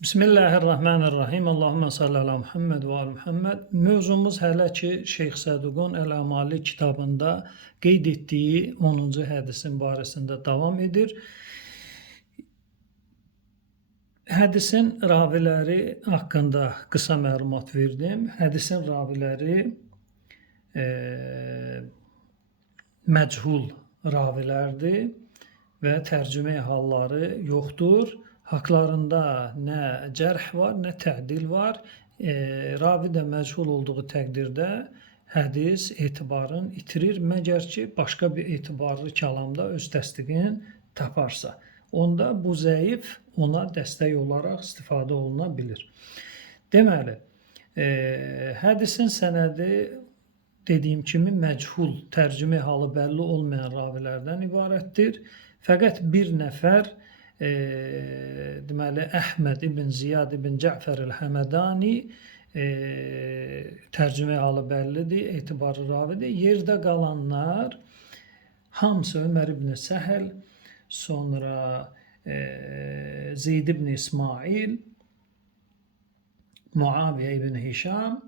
Bismillahirrahmanirrahim. Allahümme salli ala Muhammed ve ala Muhammed. Mövzumuz hələ ki Şeyx Səduqun Əl-Əmali kitabında qeyd etdiyi 10-cu hədisin barəsində davam edir. Hədisin raviləri haqqında qısa məlumat verdim. Hədisin raviləri məchul ravilərdir və tərcümə halları yoxdur. Haqlarında nə cərh var, nə tədil var. Ravi də məchul olduğu təqdirdə hədis etibarın itirir, məgər ki, başqa bir etibarlı kəlamda öz təsdiqini taparsa. Onda bu zəif ona dəstək olaraq istifadə oluna bilir. Deməli, hədisin sənədi dediyim kimi məchul, tərcümə halı bəlli olmayan ravilərdən ibarətdir. Fəqət bir nəfər deməli Əhməd ibn Ziyad ibn Cəfər el-Həmədani tərcümə halı bəllidir, etibarlı ravidir. Yerdə qalanlar hamısı Ömər ibn Səhəl, sonra Zeyd ibn İsmail, Muaviyə ibn Hişam,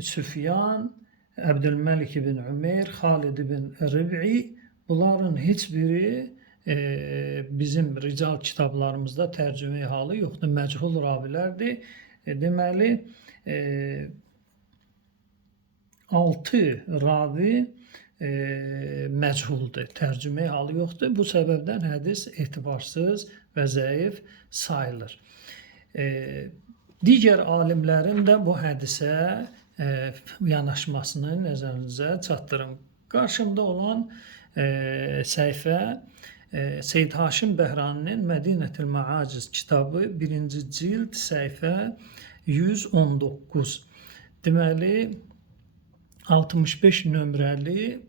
Süfyan, Əbdülməlik ibn Ümeyr, Xalid ibn Rib'i, bunların heç biri bizim rical kitablarımızda tərcümə halı yoxdur, məchul ravilərdir. Deməli, 6 ravi məchuldur, tərcümə halı yoxdur. Bu səbəbdən hədis etibarsız və zəif sayılır. Digər alimlərin də bu hədisə yanaşmasını nəzərinizə çatdırım. Qarşımda olan səhifə Seyyid Haşim Bəhraninin Mədinətül Məaciz kitabı 1-ci cild səhifə 119. Deməli, 65 nömrəli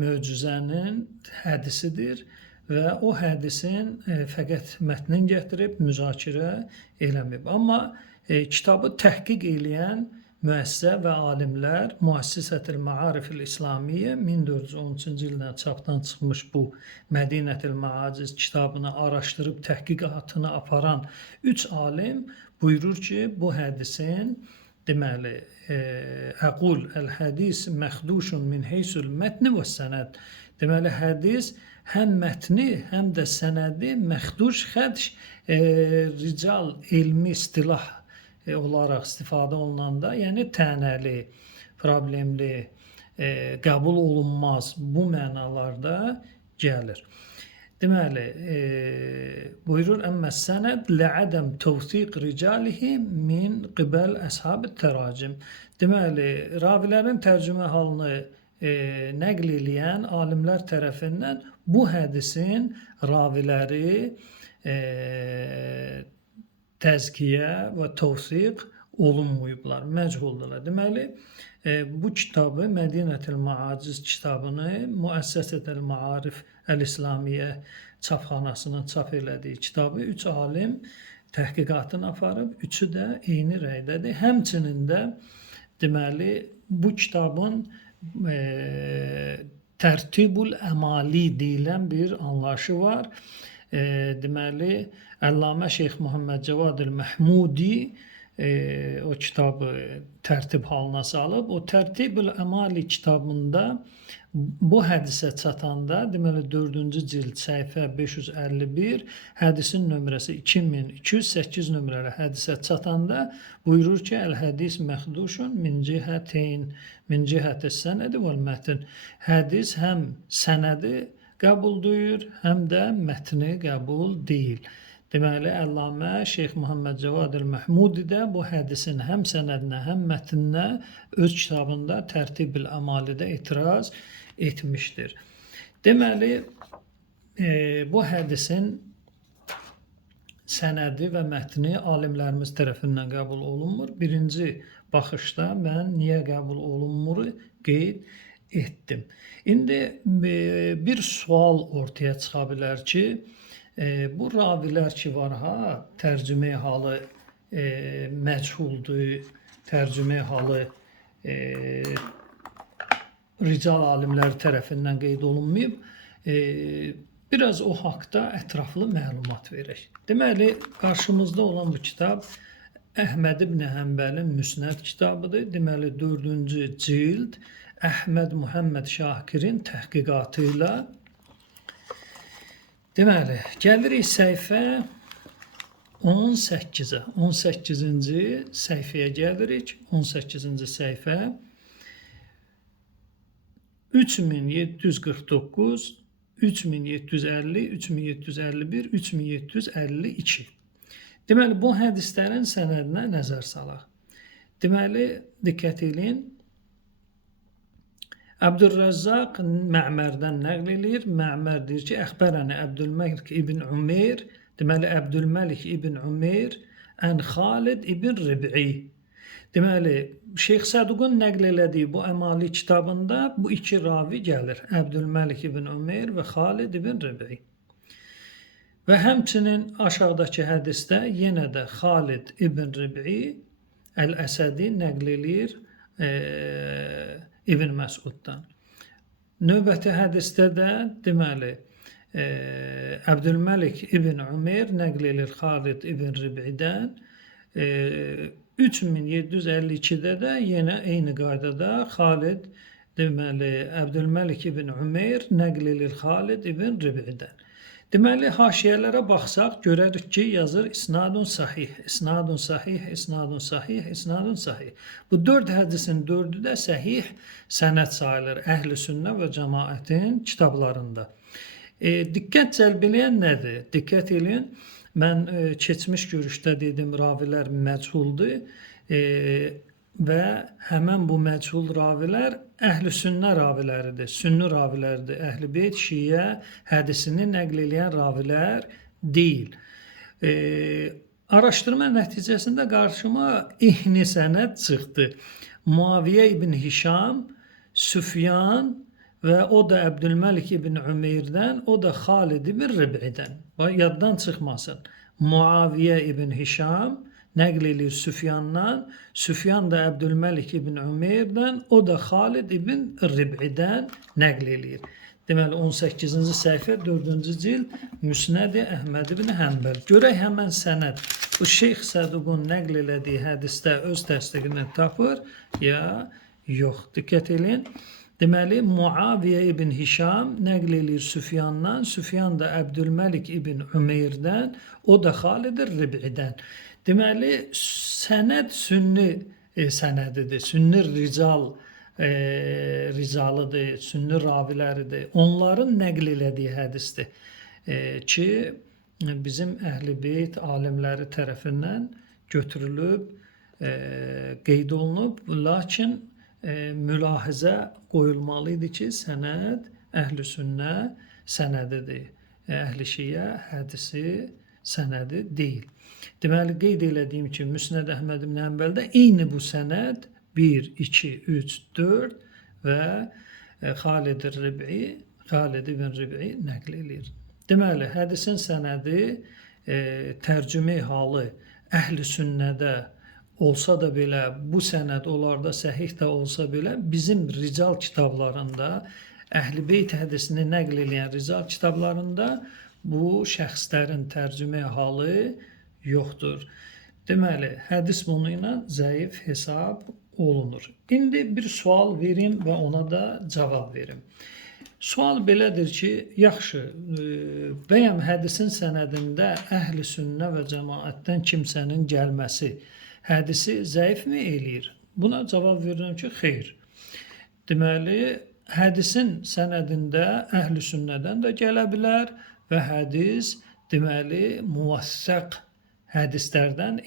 möcüzənin hədisidir və o hədisin fəqət mətnin gətirib müzakirə eləməyib. Amma kitabı təhqiq eləyən müəssisə və alimlər Müəssisətül Məarifil İslamiyyə 1413-cü ildən çapdan çıxmış bu Mədinətül Məaciz kitabını araşdırıb təhqiqatını aparan 3 alim buyurur ki, bu hədisin deməli əqul əl-hədis məxduşun min heysul mətni və sənəd. Deməli, hədis həm mətni, həm də sənədi məxduş xədş rical elmi istilah olaraq istifadə olunanda, yəni tənəli, problemli, qəbul olunmaz bu mənalarda gəlir. Deməli, buyurur, əmmə sənəd lə'ədəm təvsiq ricalihi min qibəl əshab-ı təracim. Deməli, ravilərin tərcümə halını nəql eləyən alimlər tərəfindən bu hədisin raviləri təzkiyə və təvsiq olunmuyublar, məchuldular. Deməli, bu kitabı, Mədinətül Məaciz kitabını Müəssisətül Məarif Əl-İslamiyyə çapxanasının çap elədiyi kitabı 3 alim təhqiqatını aparıb, üçü də eyni rəydədir. Həmçinin də deməli, bu kitabın tərtibul əmali deyilən bir anlayışı var. Deməli, Əllamə Şeyx Muhammed Cavad el-Məhmudi o kitabı tərtib halına salıb. O Tərtibül Əmali kitabında bu hədisə çatanda, deməli 4-cü cild səhifə 551, hədisin nömrəsi 2208 nömrəli hədisə çatanda buyurur ki, əl-hədis məxduşun min cihətin, min cihətis sənədi vəl-mətn. Hədis həm sənədi qəbul duyur, həm də mətni qəbul deyil. Deməli, Əllamə Şeyx Muhammed Cavad el-Məhmudi də bu hədisin həm sənədinə, həm mətninə öz kitabında Tərtibül Əmalidə etiraz etmişdir. Deməli, bu hədisin sənədi və mətni alimlərimiz tərəfindən qəbul olunmur. Birinci baxışda mən niyə qəbul olunmuru qeyd etdim. İndi bir sual ortaya çıxa bilər ki, bu ravilər ki var ha, tərcümə halı məchuldur, tərcümə halı rical alimlər tərəfindən qeyd olunmayıb. biraz o haqda ətraflı məlumat verək. Deməli, qarşımızda olan bu kitab Əhməd ibn Həmbəlin Müsnəd kitabıdır. Deməli, 4-cü cild Əhməd Muhammed Şakirin təhqiqatı ilə. Deməli, gəlirik səhifə 18-ə. 18-ci səhifəyə gəlirik. 18-ci səhifə 3749, 3750, 3751, 3752. Deməli, bu hədislərin sənədinə nəzər salaq. Deməli, diqqət edin. Abdurrazzaq Mə'mərdən nəql edir. Mə'mər deyir ki, əxbərəni Əbdülməlik ibn Umeyr, deməli, Əbdülməlik ibn Umeyr ən Xalid ibn Rib'i. Deməli, Şeyx Səduqun nəql elədiyi bu əmali kitabında bu iki ravi gəlir. Əbdülməlik ibn Umeyr və Xalid ibn Rib'i. Və həmçinin aşağıdakı hədisdə yenə də Xalid ibn Rib'i Əl-Əsədi nəql edir İbn Məsuddan. Növbəti hədisdə də deməli Əbdülməlik ibn Umeyr nəql edir Xalid ibn Rib'idən. 3752-də də yenə eyni qaydada Xalid, deməli Əbdülməlik ibn Umeyr nəql edir Xalid ibn Rib'idən. Deməli, haşiyələrə baxsaq, görərik ki, yazır isnadun sahih, isnadun sahih, isnadun sahih, isnadun sahih. Bu 4 hədisin 4-ü də səhih sənəd sayılır əhl-i sünnə və cəmaətin kitablarında. Diqqət cəlb eləyən nədir? Diqqət edin, mən keçmiş görüşdə dedim, ravilər məchuldur və həmən bu məchul ravilər əhl-i sünnə raviləridir, sünni raviləridir. Əhl-i beyt, şiə hədisini nəql edən ravilər deyil. Araşdırma nəticəsində qarşıma ehni sənəd çıxdı. Muaviyə ibn Hişam, Süfyan və o da Əbdülməlik ibn Ümeyrdən, o da Xalid ibn Rib'idən. Yaddan çıxmasın. Muaviyə ibn Hişam nəql edir Süfyandan, Süfyan da Əbdülməlik ibn Ümeyrdən, o da Xalid ibn Rib'idən nəql edir. Deməli, 18-ci səhifə, 4-cü cild Müsnəd Əhməd ibn Həmbəl. Görək həmən sənəd bu Şeyx Səduqun nəql elədiyi hədisdə öz təsdiqini tapır, ya yox. Diqqət edin. Deməli, Muaviyə ibn Hişam nəql edir Süfyandan, Süfyan da Əbdülməlik ibn Ümeyrdən, o da Xalid Rib'idən. Deməli, sənəd sünni sənədidir, sünni ricalıdır, sünni raviləridir. Onların nəql elədiyi hədisdir ki, bizim əhl-i beyt alimləri tərəfindən götürülüb, qeyd olunub, lakin mülahizə qoyulmalı idi ki, sənəd əhl-i sünnə sənədidir. Əhl-i şiə hədisi sənədi deyil. Deməli, qeyd elədiyim ki, Müsnəd Əhməd ibn Həmbəldə eyni bu sənəd 1, 2, 3, 4 və Xalid ibn Rib'i nəql edir. Deməli, hədisin sənədi tərcümə halı əhl-i sünnədə olsa da belə, bu sənəd onlarda səhih də olsa belə, bizim rical kitablarında, əhl-i beyt hədisini nəql edən rical kitablarında bu şəxslərin tərcümə halı yoxdur. Deməli, hədis bunu ilə zəif hesab olunur. İndi bir sual verim və ona da cavab verim. Sual belədir ki, yaxşı, bəyəm hədisin sənədində əhl-i sünnə və cəmaətdən kimsənin gəlməsi hədisi zəif mi eləyir? Buna cavab verirəm ki, xeyr. Deməli, hədisin sənədində əhl-i sünnədən də gələ bilər və hədis, deməli, muvassaq hədislərdən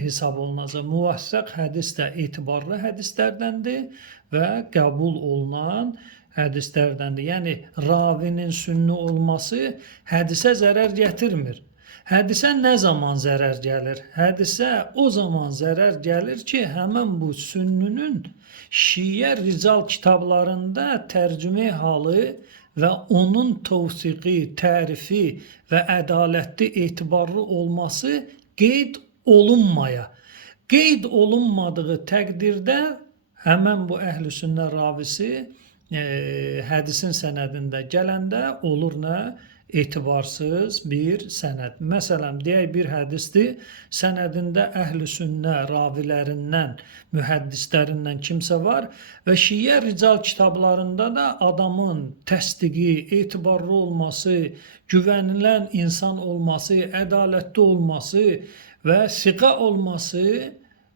hesab olunacaq. Muvassaq hədis də etibarlı hədislərdəndir və qəbul olunan hədislərdəndir. Yəni, ravinin sünni olması hədisə zərər gətirmir. Hədisə nə zaman zərər gəlir? Hədisə o zaman zərər gəlir ki, həmən bu sünnünün şiə rical kitablarında tərcümə halı və onun tövsiqi, tərifi və ədalətli, etibarlı olması qeyd olunmaya. Qeyd olunmadığı təqdirdə həmən bu əhl-i sünnə ravisi hədisin sənədində gələndə olur nə? etibarsız bir sənəd. Məsələn, deyək bir hədisdir, sənədində əhl-i sünnə ravilərindən, mühəddislərindən kimsə var və şiə rical kitablarında da adamın təsdiqi, etibarlı olması, güvənilən insan olması, ədalətli olması və siqa olması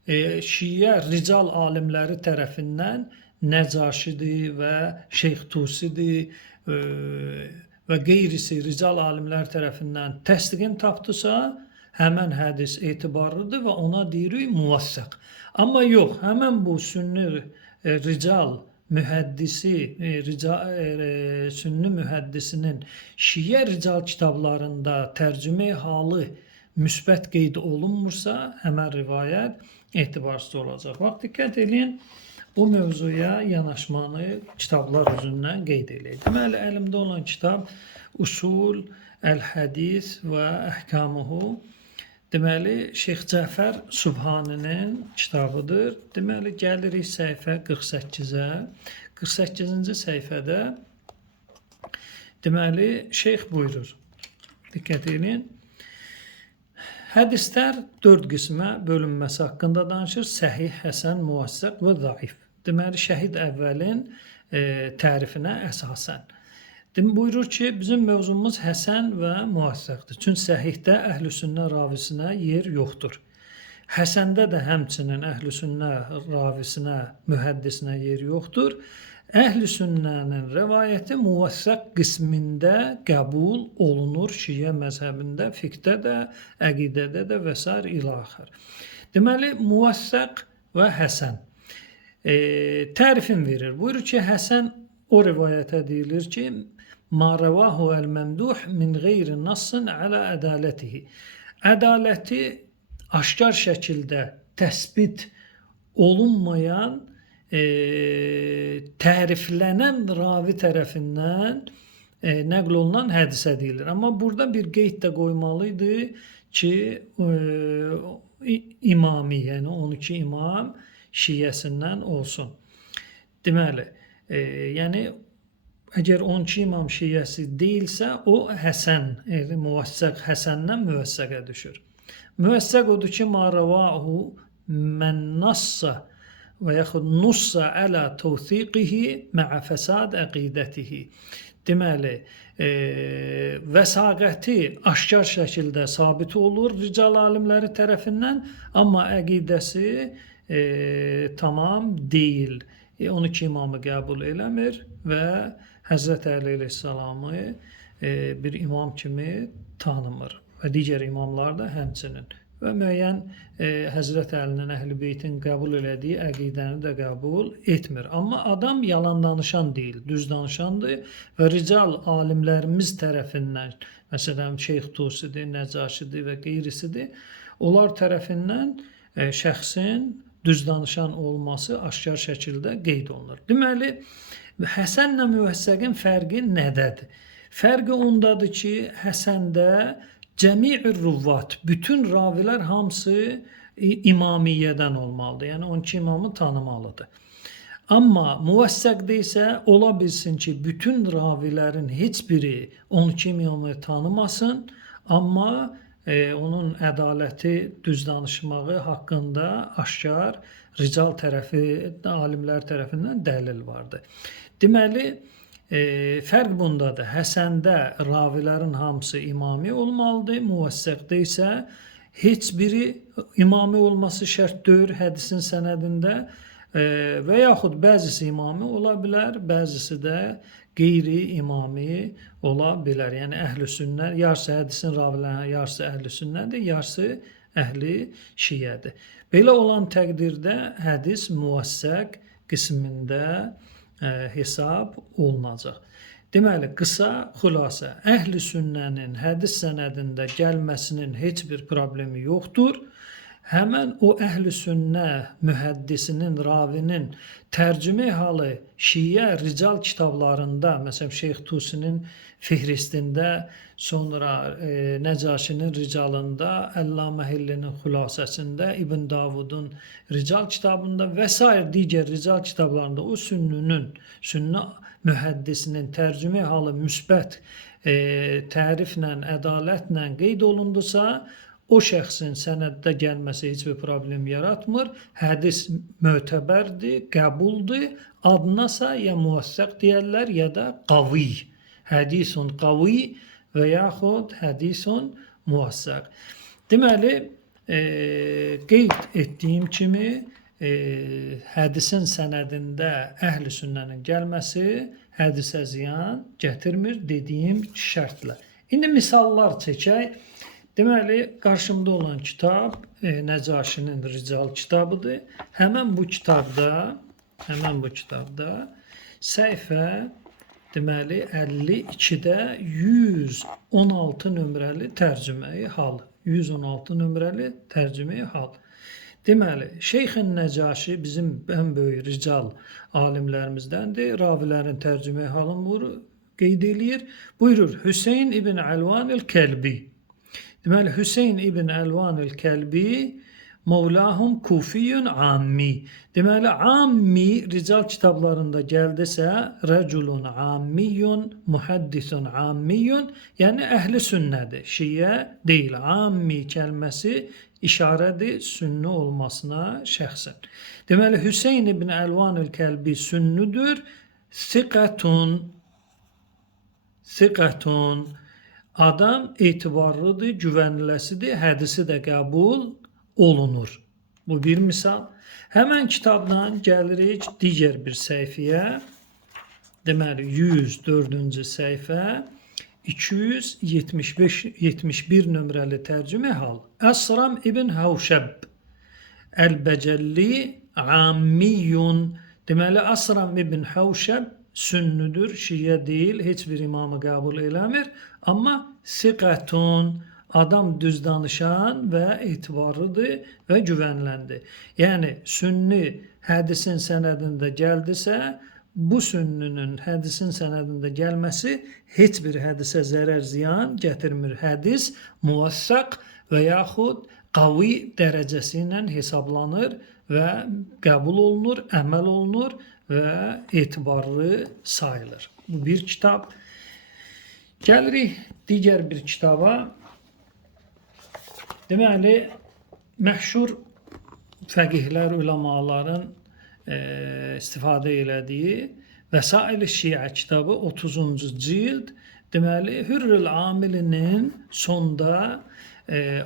şiə rical alimləri tərəfindən Nəcaşidir və Şeyx Tusidir və qeyrisi rical alimlər tərəfindən təsdiqin tapdısa, həmən hədis etibarlıdır və ona deyirik muvassaq. Amma yox, həmən bu sünni rical mühəddisi, sünni mühəddisinin şiə rical kitablarında tərcümə halı müsbət qeyd olunmursa, həmən rivayət etibarsız olacaq. Bax, diqqət edin. Bu mövzuya yanaşmanı kitablar üzündən qeyd edək. Deməli, əlimdə olan kitab Usul Əl-Hədis və Əhkamuhu. Deməli, Şeyx Cəfər Subhaninin kitabıdır. Deməli, gəlirik səhifə 48-ə. 48-ci səhifədə deməli, şeyx buyurur. Diqqət edin. Hədislər 4 qismə bölünməsi haqqında danışır. Səhih, həsən, muvassaq və zəif. Deməli, şəhid əvvəlin tərifinə əsasən. Buyurur ki, bizim mövzumuz həsən və muvassaqdır. Çünki səhihdə əhl-i sünnə ravisinə yer yoxdur. Həsəndə də həmçinin əhl-i sünnə ravisinə, mühəddisinə yer yoxdur. Əhl-i sünnənin rəvayəti muvassaq qismində qəbul olunur şiə məzhəbində, fiqdə də, əqidədə də və s. ilə axır. Deməli, muvassaq və həsən. Tərifin verir. Buyurur ki, həsən o rivayətə deyilir ki, ma rəvahu əl-məmduh min qeyri nassın alə ədalətihi. Ədaləti aşkar şəkildə təsbit olunmayan, təriflənən ravi tərəfindən nəql olunan hədisə deyilir. Amma burada bir qeyd də qoymalıydı ki, imami, yəni 12 imam şiəsindən olsun. Deməli, yəni əgər 12 imam şiəsi deyilsə, o həsən, muvassaq həsəndən müvəssəqə düşür. Müvəssəq odur ki, ma rəvahu mən nassa və yaxud nussa ələ təvsiqihi mə'ə fəsad əqidətihi. Deməli, vəsaqəti aşkar şəkildə sabit olur rical alimləri tərəfindən, amma əqidəsi tamam deyil. 12 imamı qəbul eləmir və Həzrət Əli əleyhissalamı bir imam kimi tanımır və digər imamlar da həmçinin. Və müəyyən Həzrət Əlinin Əhl-i Beytin qəbul elədiyi əqidəni də qəbul etmir. Amma adam yalan danışan deyil, düz danışandır və rical alimlərimiz tərəfindən, məsələn, Şeyx Tusidir, Nəcaşidir və qeyrisidir, onlar tərəfindən şəxsin düz danışan olması aşkar şəkildə qeyd olunur. Deməli, həsənlə müvəssəqin fərqi nədədir? Fərqi ondadır ki, həsəndə cəmi-i ruvvat, bütün ravilər hamısı imamiyyədən olmalıdır. Yəni 12 imamı tanımalıdır. Amma müvəssəqdə isə ola bilsin ki, bütün ravilərin heç biri 12 imamı tanımasın, amma onun ədaləti, düz danışmağı haqqında aşkar rical tərəfi, alimlər tərəfindən dəlil vardır. Deməli, fərq bundadır. Həsəndə ravilərin hamısı imami olmalıdır, müvəssəqdə isə heç biri imami olması şərt deyil hədisin sənədində və yaxud bəzisi imami ola bilər, bəzisi də qeyri-imami ola bilər. Yəni, əhl-i sünnə, yarısı hədisin ravilərinə, yarısı əhl-i sünnədir, yarısı əhli şiədir. Belə olan təqdirdə hədis müvəssəq qismində hesab olunacaq. Deməli, qısa xülasə, əhl-i sünnənin hədis sənədində gəlməsinin heç bir problemi yoxdur. Həmən o əhl-i sünnə mühəddisinin, ravinin tərcümə halı şiə rical kitablarında, məsələn, Şeyx Tusinin Fihristində, sonra Nəcaşinin ricalında, Əllaməhillinin xülasəsində, İbn Davudun rical kitabında və s. digər rical kitablarında o sünnə mühəddisinin tərcümə halı müsbət təriflə, ədalətlə qeyd olundusa, o şəxsin sənəddə gəlməsi heç bir problem yaratmır. Hədis mötəbərdir, qəbuldur. Adınasa ya müvəssəq deyərlər, ya da qavi. Hədisun qavi və yaxud hədisun müvəssəq. Deməli, qeyd etdiyim kimi, hədisin sənədində əhl-i sünnənin gəlməsi hədisə ziyan gətirmir dediyim şərtlə. İndi misallar çəkək. Deməli, qarşımda olan kitab Nəcaşinin Rical kitabıdır. Həmən bu kitabda səhifə deməli 52-də 116 nömrəli tərcüməyi hal. 116 nömrəli tərcüməyi hal. Deməli, Şeyx-i Nəcaşi bizim ən böyük rical alimlərimizdəndir. Ravilərin tərcüməyi halını qeyd eləyir. Buyurur, Hüseyn ibn Əlvan el-Kəlbi. Deməli, Hüseyn ibn Əlvan el-Kəlbi Mevlahum Kufiyyun Ammi. Deməli, Ammi rical kitablarında gəldisə, Rəculun Ammiyyun, Muhaddisun Ammiyyun, yəni əhli sünnədir. Şiyə deyil. Ammi kəlməsi işarədir sünni olmasına şəxsən. Deməli, Hüseyn ibn Əlvan el-Kəlbi sünnüdür. Siqətun. Adam etibarlıdır, güvəniləsidir, hədisi də qəbul olunur. Bu bir misal. Həmən kitabdan gəlirik digər bir səhifəyə. Deməli, 104-cü səhifə 271 nömrəli tərcümə hal. Əsram ibn Havşəb Əl-Bəcəlli Ammiyyun. Deməli, Əsram ibn Havşəb sünnüdür, şiyə deyil, heç bir imamı qəbul eləmir. Amma siqətun, adam düz danışan və etibarlıdır və güvəniləndir. Yəni, sünni hədisin sənədində gəldisə, bu sünnünün hədisin sənədində gəlməsi heç bir hədisə zərər ziyan gətirmir. Hədis müvəssəq və yaxud qavi dərəcəsi ilə hesablanır və qəbul olunur, əməl olunur və etibarlı sayılır. Bu bir kitab. Gəlirik digər bir kitaba. Deməli, məşhur fəqihlər, ulamaların istifadə elədiyi Vəsail-i Şiə kitabı 30-cu cild. Deməli, Hürrül Amilinin sonda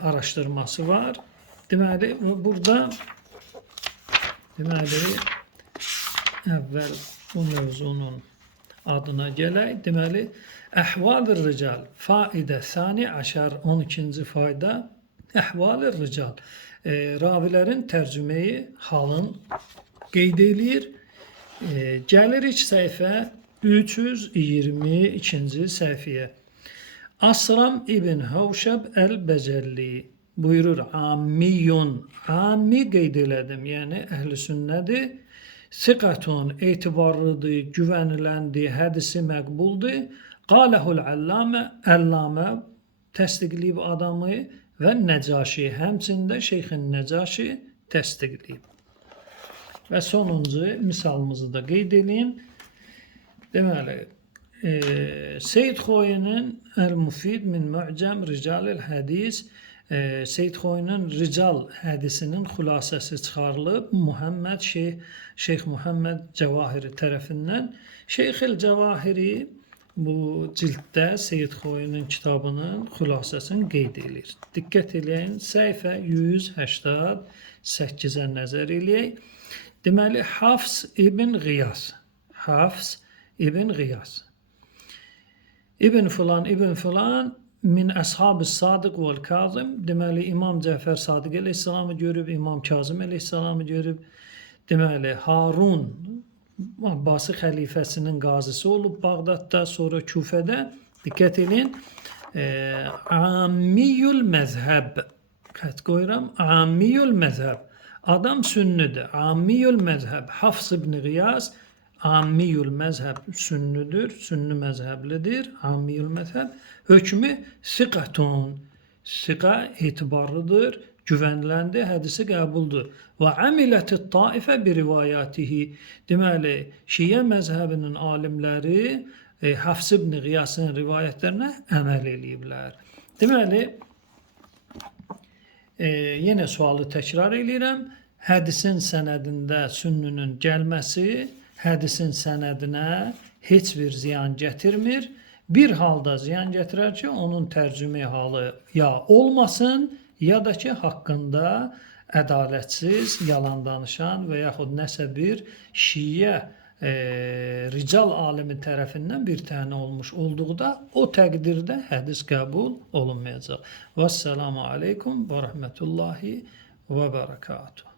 araşdırması var. Deməli, burada əvvəl bu mövzunun adına gələk. Deməli, Əhval-ı Rical, faidə sani aşar, 12-ci fayda, Əhval-ı Rical, ravilərin tərcüməyi halın qeyd eləyir. Gəlirik səhifə 322-ci səhifəyə. Asram ibn Havşəb Əl-Bəcəlli buyurur, Ammiyyun, Ammi qeyd elədim, yəni əhl-i sünnədir. Siqatun, etibarlıdır, güvəniləndir, hədisi məqbuldur. Qaləhul Əllamə, Əllamə təsdiqləyib adamı və Nəcaşi, həmçində Şeyx-i Nəcaşi təsdiqləyib. Və sonuncu misalımızı da qeyd edeyim. Deməli, Seyyid Xoyinin Əl-Mufid min Mu'cəm Ricalil Hədis, Seyyid Xoyinin Rical hədisinin xülasəsi çıxarılıb Şeyx Muhammed Cəvahiri tərəfindən. Şeyx-el Cəvahiri bu cilddə Seyyid Xoyinin kitabının xülasəsini qeyd edir. Diqqət eləyin, səhifə 188-ə nəzər eləyək. Deməli, Hafs ibn Qiyas. İbn filan min əshab-ı Sadiq vəl Kazım. Deməli, İmam Cəfər Sadiq əleyhissalamı görüb, İmam Kazım əleyhissalamı görüb. Deməli, Harun Abbasi xəlifəsinin qazisi olub Bağdadda, sonra Küfədə. Diqqət edin. Ammiyul məzhəb. Qət qoyuram. Ammiyul məzhəb. Adam sünnüdür. Ammiyul məzhəb. Hafs ibn Qiyas. Ammiyul məzhəb sünnüdür. Sünni məzhəblidir. Ammiyul məzhəb. Hökmü siqatun. Siqa etibarlıdır. Güvəniləndir, hədisi qəbuldur. Və əmiləti taifə bir rivayatihi. Deməli, Şiyə məzhəbinin alimləri Hafs ibn Qiyasın rivayətlərinə əməl eləyiblər. Deməli, yenə sualı təkrar eləyirəm. Hədisin sənədində sünnünün gəlməsi hədisin sənədinə heç bir ziyan gətirmir. Bir halda ziyan gətirər ki, onun tərcüme halı ya olmasın, ya da ki, haqqında ədalətsiz, yalan danışan və yaxud nəsə bir şiyə rical alimi tərəfindən bir tənə olmuş olduqda, o təqdirdə hədis qəbul olunmayacaq. Vəssalamu aleykum və rəhmətullahi və bərəkatuhu.